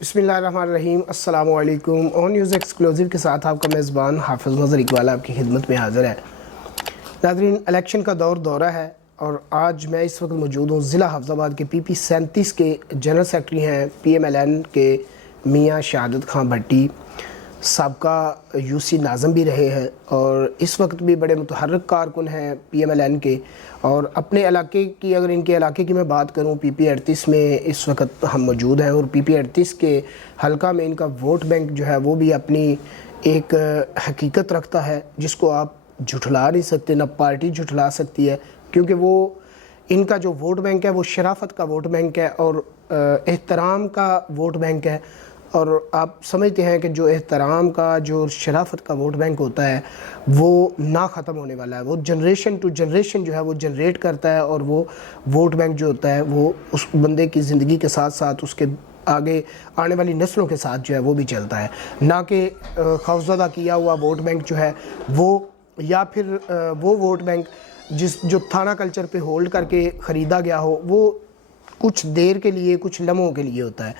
बिस्मिल्लाहिर्रहमानिर्रहीम। अस्सलाम वालेकुम। ऑन न्यूज़ एक्सक्लूसिव के साथ आपका मेज़बान हाफिज़ मज़हर इकबाल आपकी खिदमत में हाज़िर है। नाज़रीन, इलेक्शन का दौरा है और आज मैं इस वक्त मौजूद हूँ ज़िला हफ्ज़ाबाद के PP 37 के जनरल सेक्रेटरी हैं PMLN के मियाँ शहादत खां भट्टी, साबका UC नाज़म भी रहे हैं और इस वक्त भी बड़े मुतहर्रिक कारकुन हैं PMLN के। और अपने इलाके की, अगर इनके इलाके की मैं बात करूं, PP 38 में इस वक्त हम मौजूद हैं और PP 38 के हलका में इनका वोट बैंक जो है वो भी अपनी एक हकीकत रखता है जिसको आप झुठला नहीं सकते, ना पार्टी झुठला सकती है, क्योंकि वो इनका जो वोट बैंक है वो शराफत का वोट बैंक है और एहतराम का वोट बैंक है। और आप समझते हैं कि जो एहतराम का, जो शराफत का वोट बैंक होता है वो ना ख़त्म होने वाला है। वो जनरेशन टू जनरेशन जो है वो जनरेट करता है और वो वोट बैंक जो होता है वो उस बंदे की ज़िंदगी के साथ साथ उसके आगे आने वाली नस्लों के साथ जो है वो भी चलता है, ना कि खौफज़दा किया हुआ वोट बैंक जो है वो, या फिर वो वोट बैंक जो थाना कल्चर पे होल्ड करके ख़रीदा गया हो, वो कुछ देर के लिए, कुछ लम्हों के लिए होता है।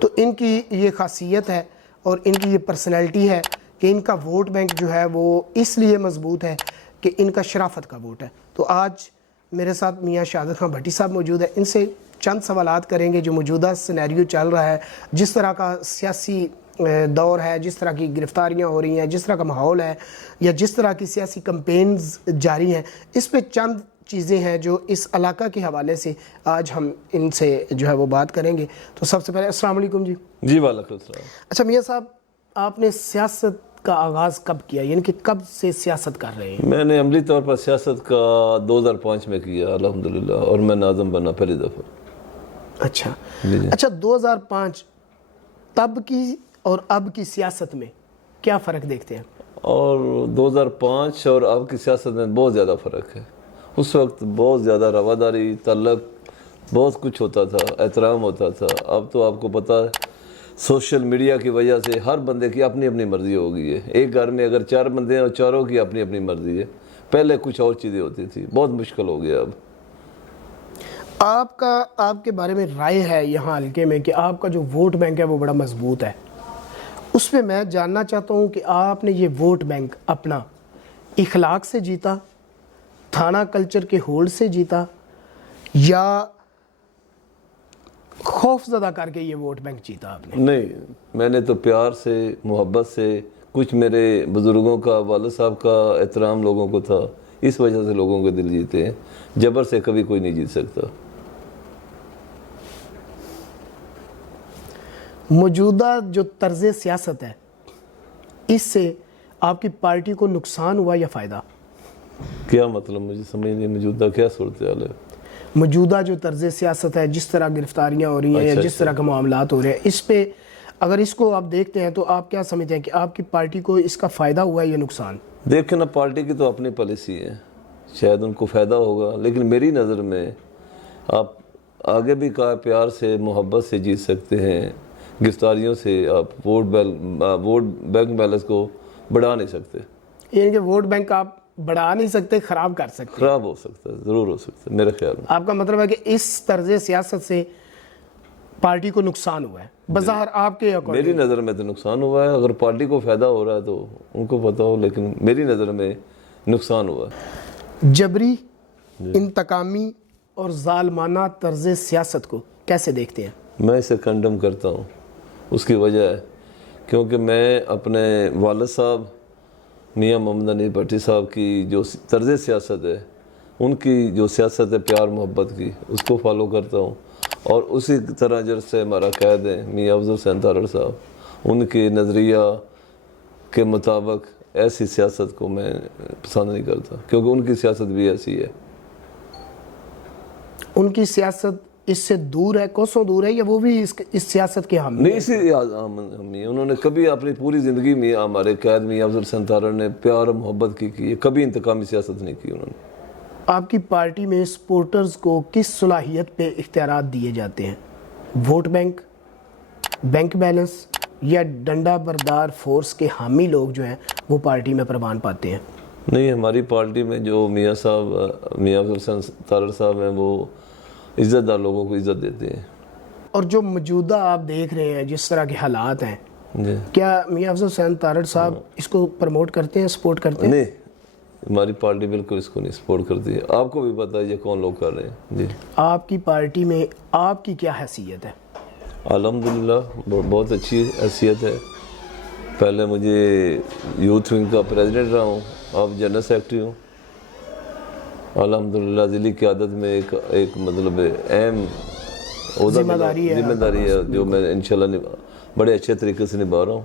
तो इनकी ये खासियत है और इनकी ये पर्सनैलिटी है कि इनका वोट बैंक जो है वो इसलिए मजबूत है कि इनका शराफत का वोट है। तो आज मेरे साथ मियाँ शहादत खां भट्टी साहब मौजूद है। इनसे चंद सवालात करेंगे जो मौजूदा सिनेरियो चल रहा है, जिस तरह का सियासी दौर है, जिस तरह की गिरफ्तारियां हो रही हैं, जिस तरह का माहौल है, या जिस तरह की सियासी कैंपेन्स जारी हैं, इस पे चंद चीज़ें हैं जो इस इलाका के हवाले से आज हम इनसे जो है वो बात करेंगे। तो सबसे पहले अस्सलाम वालेकुम जी। जी वालेकुम सलाम। अच्छा मियाँ साहब, आपने सियासत का आगाज़ कब किया, यानी कि कब से सियासत कर रहे हैं? मैंने अमली तौर पर सियासत का 2005 में किया अल्हम्दुलिल्लाह, और मैं नाज़म बना पहली दफ़ा। अच्छा अच्छा, 2005 तब की और अब की सियासत में क्या फ़र्क देखते हैं? और 2005 और अब की सियासत में बहुत ज़्यादा फ़र्क है। उस वक्त बहुत ज़्यादा रवादारी, तल्लक, बहुत कुछ होता था, एहतराम होता था। अब तो आपको पता है सोशल मीडिया की वजह से हर बंदे की अपनी अपनी मर्ज़ी हो गई है। एक घर में अगर 4 बंदे हैं और चारों की अपनी अपनी मर्ज़ी है। पहले कुछ और चीज़ें होती थी, बहुत मुश्किल हो गया अब। आपके बारे में राय है यहाँ हल्के में कि आपका जो वोट बैंक है वो बड़ा मजबूत है। उसमें मैं जानना चाहता हूँ कि आपने ये वोट बैंक अपना इखलाक से जीता, थाना कल्चर के होल्ड से जीता, या खौफज़दा करके ये वोट बैंक जीता आपने? नहीं, मैंने तो प्यार से, मोहब्बत से, कुछ मेरे बुज़ुर्गों का, वालिद साहब का एहतराम लोगों को था, इस वजह से लोगों के दिल जीते हैं। जबर से कभी कोई नहीं जीत सकता। मौजूदा जो तर्ज़ सियासत है, इससे आपकी पार्टी को नुकसान हुआ या फ़ायदा? क्या मतलब, मुझे समझ नहीं, मौजूदा क्या सूरत हाल है? मौजूदा जो तर्ज़ सियासत है, जिस तरह गिरफ्तारियाँ हो रही हैं या जिस तरह के मामलात हो रहे हैं, इस पे अगर इसको आप देखते हैं तो आप क्या समझते हैं कि आपकी पार्टी को इसका फ़ायदा हुआ है या नुकसान? देखें ना, पार्टी की तो अपनी पॉलिसी है, शायद उनको फ़ायदा होगा, लेकिन मेरी नज़र में आप आगे भी कहा प्यार से, मोहब्बत से जीत सकते हैं। गिरफ्तारियों से आप वोट बैंक बैलेंस को बढ़ा नहीं सकते। यानी कि वोट बैंक आप बढ़ा नहीं सकते, ख़राब कर सकते? ख़राब हो सकता है, ज़रूर हो सकता है मेरे ख्याल में। आपका मतलब है कि इस तर्ज़ सियासत से पार्टी को नुकसान हुआ है बज़ाहिर आपके अकॉर्डिंग? मेरी नज़र में तो नुकसान हुआ है। अगर पार्टी को फ़ायदा हो रहा है तो उनको पता हो, लेकिन मेरी नज़र में नुकसान हुआ है। जबरी, इंतकामी और ज़ालमाना तर्ज़ सियासत को कैसे देखते हैं? मैं इसे कंडम करता हूँ। उसकी वजह है क्योंकि मैं अपने वालिद साहब मियाँ मोहम्मद हनीफ भट्टी साहब की जो तर्ज़ सियासत है, उनकी जो सियासत है प्यार मोहब्बत की, उसको फॉलो करता हूँ। और उसी तरह जैसे हमारा कैद है मियाँ अफजल हुसैन तारड़ साहब, उनके नज़रिया के मुताबिक ऐसी सियासत को मैं पसंद नहीं करता, क्योंकि उनकी सियासत भी ऐसी है। उनकी सियासत इससे दूर है, कोसों दूर है, या वो भी इस सियासत के हामी नहीं, इसी हामी। उन्होंने कभी अपनी पूरी ज़िंदगी में, हमारे कैद मियाँ अफजल हुसैन तारड़ ने प्यार और मोहब्बत की है, कभी इंतकामी सियासत नहीं की उन्होंने। आपकी पार्टी में सपोर्टर्स को किस सलाहियत पे इख्तियारात दिए जाते हैं? वोट बैंक, बैंक बैलेंस, या डंडा बरदार फोर्स के हामी लोग जो हैं वो पार्टी में प्रवान पाते हैं? नहीं, हमारी पार्टी में जो मियाँ साहब, मियाँ अफजल हुसैन तारड़ साहब हैं, वो इज़्ज़तदार लोगों को इज़्ज़त देते हैं। اور جو موجودہ آپ دیکھ رہے ہیں جس طرح کے حالات ہیں، جی کیا میاں افضل حسین تارڑ صاحب اس کو پروموٹ کرتے ہیں، سپورٹ کرتے ہیں؟ نہیں، ہماری پارٹی بالکل اس کو نہیں سپورٹ کرتی ہے، آپ کو بھی پتہ ہے یہ کون لوگ کر رہے ہیں۔ جی آپ کی پارٹی میں آپ کی کیا حیثیت ہے؟ الحمدللہ بہت اچھی حیثیت ہے۔ پہلے مجھے یوتھ ونگ کا پریزیڈنٹ رہا ہوں، اب جنرل سیکرٹری ہوں۔ الحمدللہ ضلعی قیادت میں ایک مطلب اہم ذمہ داری ہے جو میں انشاءاللہ بڑے اچھے طریقے سے نبھا رہا ہوں۔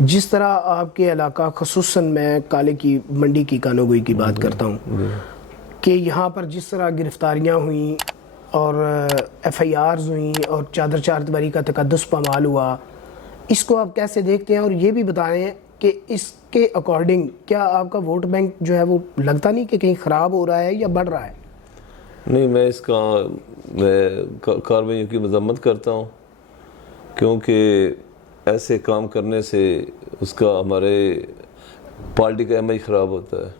جس طرح آپ کے علاقہ، خصوصاً میں کالے کی منڈی کی کانو گوئی کی بات کرتا ہوں کہ یہاں پر جس طرح گرفتاریاں ہوئیں اور ایف آئی آرز ہوئیں اور چادر چار دیواری کا تقدس پامال ہوا، اس کو آپ کیسے دیکھتے ہیں؟ اور یہ بھی بتائیں کہ اس کے اکارڈنگ کیا آپ کا ووٹ بینک جو ہے وہ لگتا نہیں کہ کہیں خراب ہو رہا ہے یا بڑھ رہا ہے؟ نہیں، میں اس کا کارروائیوں کی مذمت کرتا ہوں، کیونکہ ایسے کام کرنے سے اس کا ہمارے پارٹی کا امیج خراب ہوتا ہے۔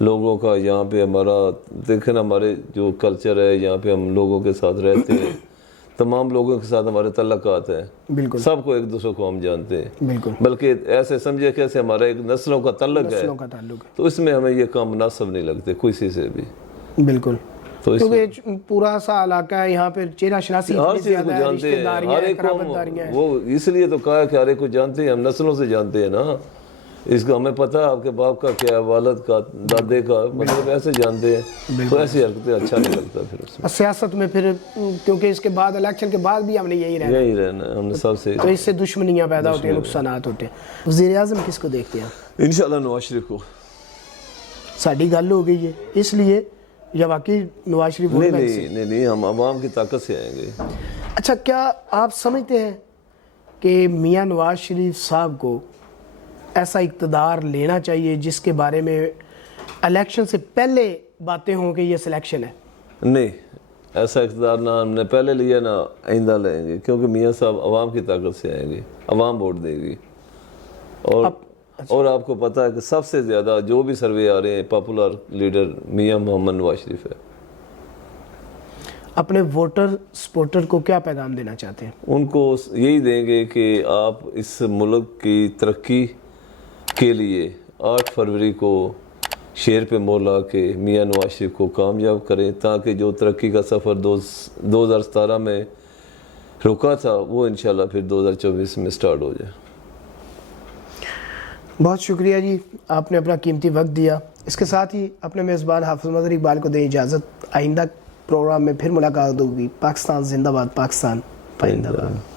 لوگوں کا یہاں پہ ہمارا دیکھیں نا، ہمارے جو کلچر ہے یہاں پہ ہم لوگوں کے ساتھ رہتے ہیں، تمام لوگوں کے ساتھ ہمارے تعلقات ہیں، بالکل سب کو ایک دوسرے کو ہم جانتے ہیں، بالکل بلکہ ایسے سمجھے کہ ایسے ہمارا ایک نسلوں کا تعلق ہے، نسلوں کا تعلق ہے، تو اس میں ہمیں یہ کام مناسب نہیں لگتے کسی سے بھی۔ بالکل، تو اس کیونکہ پورا سا علاقہ ہے یہاں پہ، چہرہ شناسی ہر اتنی چیز کو زیادہ ہے، جانتے رشتہ ہیں، داریاں ہر ہیں، ایک کو قرابت داریاں ہیں۔ وہ اس لیے تو کہا ہے کہ ہر ایک کو جانتے ہیں، ہم نسلوں سے جانتے ہیں نا، اس کا ہمیں پتہ ہے آپ کے باپ کا کیا ہے، والد کا، دادے کا، مطلب ایسے جانتے ہیں، تو ایسی حرکتیں اچھا نہیں لگتا پھر اس میں۔ سیاست میں پھر کیونکہ اس کے بعد الیکشن کے بعد بھی ہم نے یہی رہنا، یہی رہنا ہے، ہم نے سب سے تو اس سے دشمنیاں پیدا ہوتی ہیں، نقصانات ہوتے ہیں۔ وزیر اعظم کس کو دیکھتے ہیں؟ انشاءاللہ نواز شریف کو۔ ساڑھی گل ہو گئی ہے اس لیے، یا واقعی نواز شریف ووٹ بینک سے؟ نہیں، ہم عوام کی طاقت سے آئیں گے۔ اچھا، کیا آپ سمجھتے ہیں کہ میاں نواز شریف صاحب کو ایسا اقتدار لینا چاہیے جس کے بارے میں الیکشن سے پہلے باتیں ہوں کہ یہ سلیکشن ہے؟ نہیں، ایسا اقتدار نہ ہم نے پہلے لیا نہ آئندہ لیں گے، کیونکہ میاں صاحب عوام کی طاقت سے آئیں گے، عوام ووٹ دے گی۔ اور آپ کو پتہ ہے کہ سب سے زیادہ جو بھی سروے آ رہے ہیں، پاپولر لیڈر میاں محمد نواز شریف ہے۔ اپنے ووٹر سپورٹر کو کیا پیغام دینا چاہتے ہیں؟ ان کو یہی دیں گے کہ آپ اس ملک کی ترقی کے لیے 8 فروری کو شیر پہ مور لا کے میاں نواز شریف کو کامیاب کریں، تاکہ جو ترقی کا سفر 2017 میں رکا تھا وہ انشاءاللہ پھر 2024 میں سٹارٹ ہو جائے۔ بہت شکریہ جی، آپ نے اپنا قیمتی وقت دیا۔ اس کے ساتھ ہی اپنے میزبان حافظ مظہر اقبال کو دیں اجازت۔ آئندہ پروگرام میں پھر ملاقات ہوگی۔ پاکستان زندہ باد، پاکستان پائندہ باد۔